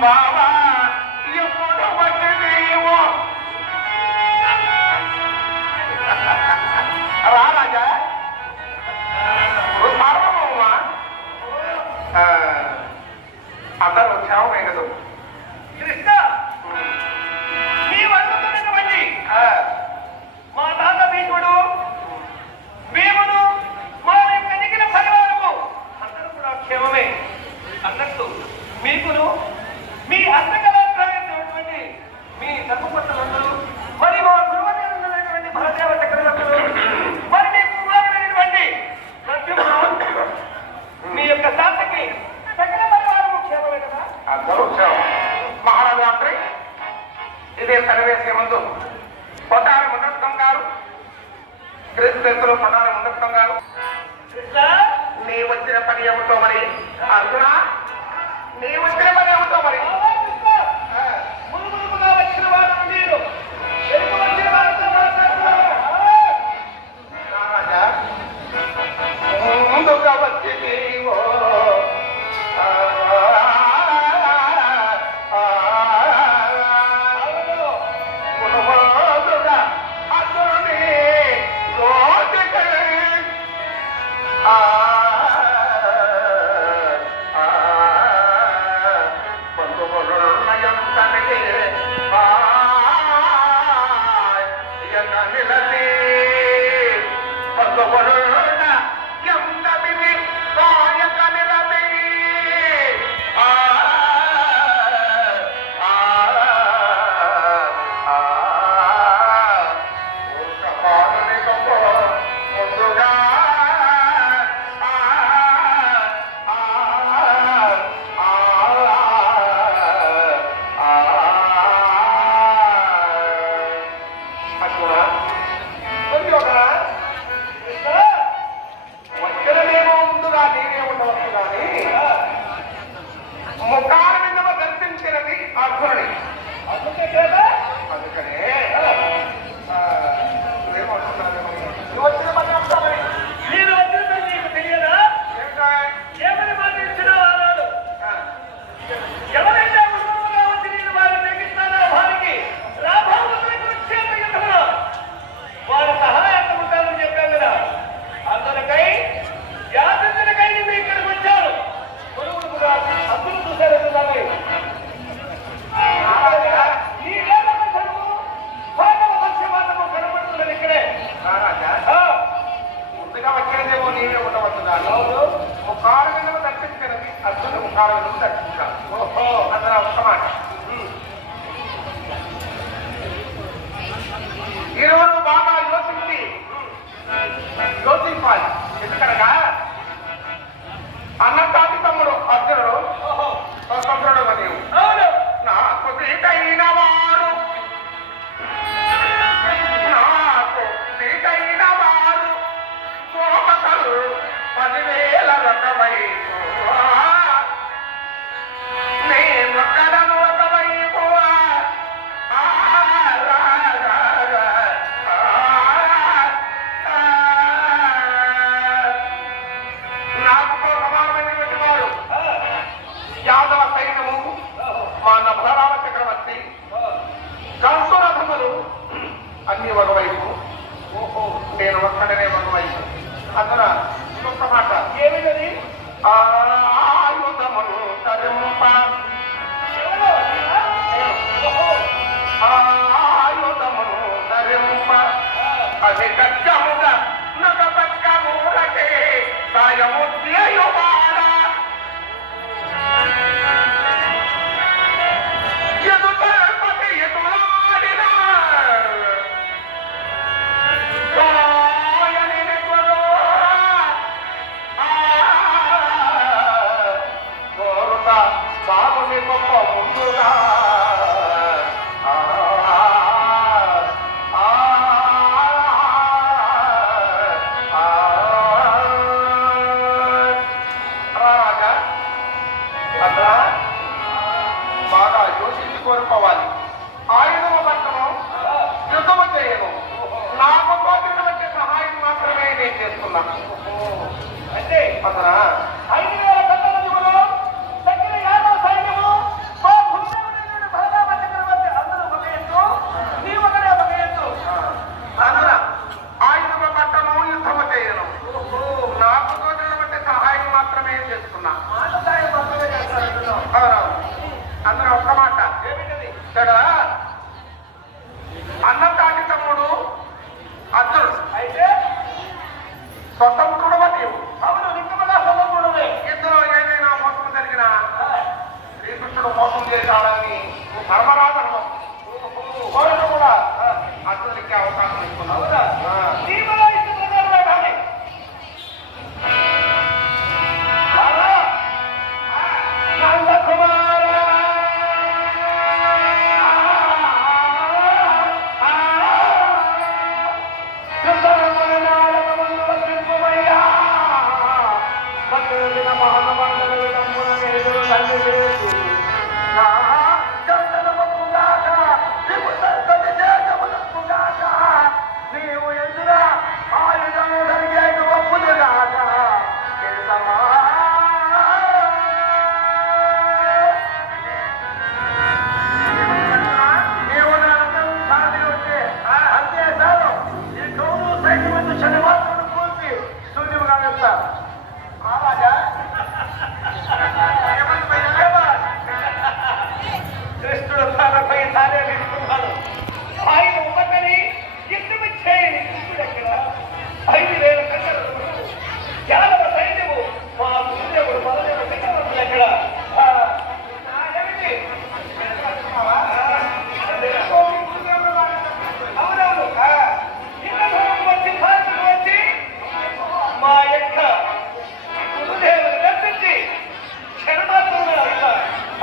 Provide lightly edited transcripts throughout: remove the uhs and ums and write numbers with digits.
బావా ఎప్పుడు వచ్చి నీవు రాజా సార్వభౌమా అందరూ క్షేమమే కదా కృష్ణ నీవు అనుకున్నటువంటి మా తాత భీముడు భీముడు మా యొక్క మిగిలిన పరివారము అందరూ కూడా క్షేమమే అన్నట్టు మీకును మీ అర్థకళాకారైనటువంటి మీ ధర్మపత్రులందరూ మరి మా గురువైనటువంటి భరదేవ చక్రవర్తులు మరి మీ కుమారుడైనటువంటి ప్రత్యుమ్నుడు మీ యొక్క తాతకి సకల పరివారము క్షేమమే కదా అందరూ క్షేమం మహారాజాత్రి ఇదే సన్నివేశం ముందు పొటారి ముండత్వం గారు క్రీస్తులో పొటారి ముండత్వం గారు నీ వచ్చిన పని ఏమిటో మరి అర్జున నీ వచ్చిన పని ఏమిటో మరి వచ్చిన వారు మీరు వచ్చిన రాజా ముందుగా వచ్చి నీవో ఇరువురు బాగా యోచించాలి ఎందుకనగా అన్నతాటి తమ్ముడు అర్జునుడు స్వతంత్రుడు నీవు నాకు తీటైన వారు అది గచ్చముగా నగ పక్కమూలకే సాయముద్యయుమాన ఎదుపతి ఎదులాడిన కోరుత సాగుని గొప్ప ముందుగా రాజా అట్లా బాగా యోచించి కోరుకోవాలి. ఆయుధము పట్టణం యుద్ధము చేయను. నాకు తోచిన వచ్చే సహాయం మాత్రమే నేను చేస్తున్నాను. అంటే అతనా 5,000 కట్టడములు తక్కిన యాదవ సైన్యము మా భూదేవుడైన బలరామ చక్రవర్తి అందరూ ఒక ఎత్తు, నీ ఒకడే ఒక ఎత్తు. అతనా ఆయుధము పట్టణం యుద్ధము చేయను. నాకు తోచిన వచ్చే సహాయం మాత్రమే చేస్తున్నా. మాట సాయం మాత్రమే చేస్తాను. అవునవును. అందరూ ఒక్క మాట ఏమిటది? ఇక్కడ అన్నం తాటి తమ్ముడు అర్జునుడు అయితే స్వతంత్రుడు నీవు. అవును నిక్కమగా స్వతంత్రుడువే. ఇందులో ఏదైనా మోసం జరిగినా శ్రీకృష్ణుడు మోసం చేశాడని ధర్మరాజు కోరిన కూడా అర్జునుడికి అవకాశం ఇస్తున్నావు. అవునా? నీవలా ఇచ్చిన ప్రకారమే కానీ. బాలా, నందకుమార నీవు ఎదురా ఆయుధము జరిగేటు ఒప్పుదుగాక నీవు నన్ను సాధి వచ్చే అంతే చాలు. ఈ కౌరు సైన్యమందు శనివారం పూర్తి సూర్యుడుగా వెళ్తారు. మహారాజా కృష్ణుడు తనపై తానే తీసుకున్నాడు. ఆయన ఒకటని యుద్ధం చేయని కృష్ణుడు ఎక్కడ? 5,000 కట్టడములు యాదవ సైన్యము మా భూదేవుడు బలదేవుడు చక్రవర్తులు ఎక్కడ? ఏమిటి? అవునవును. ఇంద్రధనుడు వచ్చి భారతుడు వచ్చి మా యొక్క గురుదేవుని రప్పించి క్షణమాత్రంలో అంతా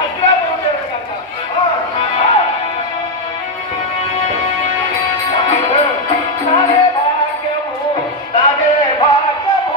అజ్ఞాతం ఉండేవాడు కనుక. నాదే భాగ్యము, నాదే భాగ్యము.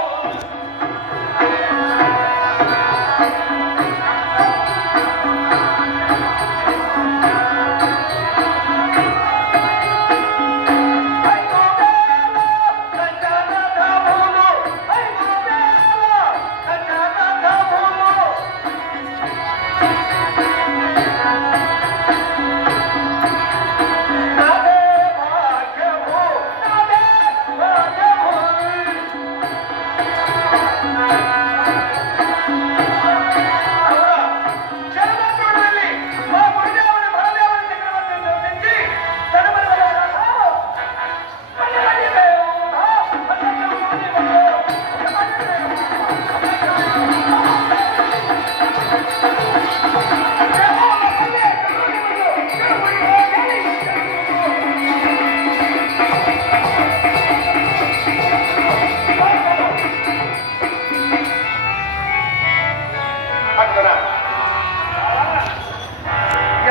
అర్జున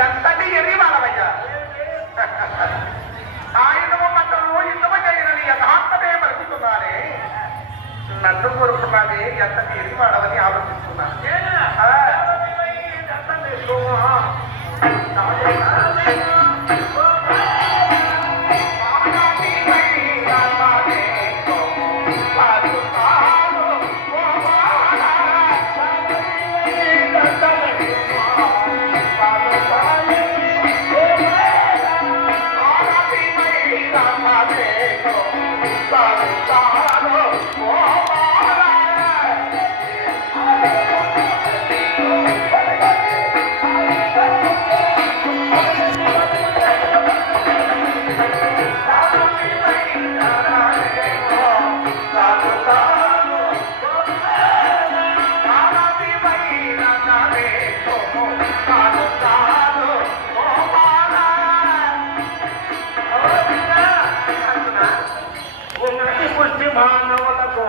ఎంతటి ఎరివాలవయ్యా. ఆయుధము పట్టణము యుద్ధము చేయనని యథార్థమే పలుకుతున్నానే. నన్ను కోరుకున్నది ఎంతటి ఎరివాడవని ఆలోచిస్తున్నాను. మానవులకు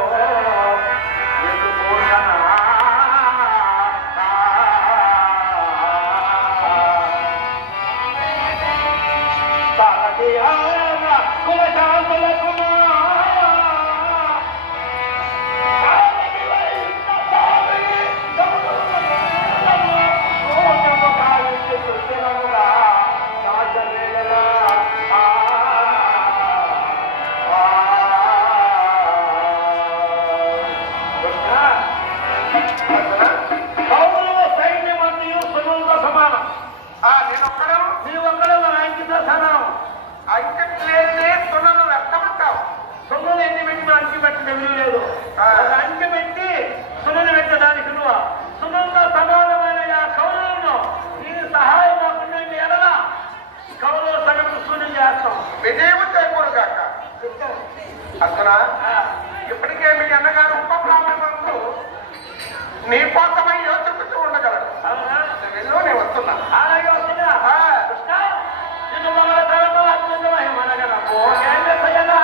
ఎదుర్కొన్నా కులశాంతులకు సమానం నేనొక్కడు నీ ఒక్కడే మన అంకిత సమానం అంకెట్ లేదే సున్నను వ్యక్తమంటావు. సొమ్ములు ఎన్ని పెట్టినా అంకి పెట్టిన విలువ లేదు. ఒక అంకె పెట్టి సున్నను పెట్టడానికి విలువ. సున్నంతో సమానమైన ఆ కౌలులను నీ సహాయం కాకుండా ఎడలా కౌలు సగం శూన్యం చేస్తాం. విజయం చేకూరు కాక అర్జున. ఇప్పటికే మీ అన్నగారు ఉప బ్రాహ్మణులకు నీ కోసమై యోచిస్తూ ఉండగలరు. వెళ్ళు, నేను వస్తున్నా. అలాగే వస్తున్నా కృష్ణ నిన్ను మమ్మల్ని తరంలో అత్యంత మనగల పోయేలా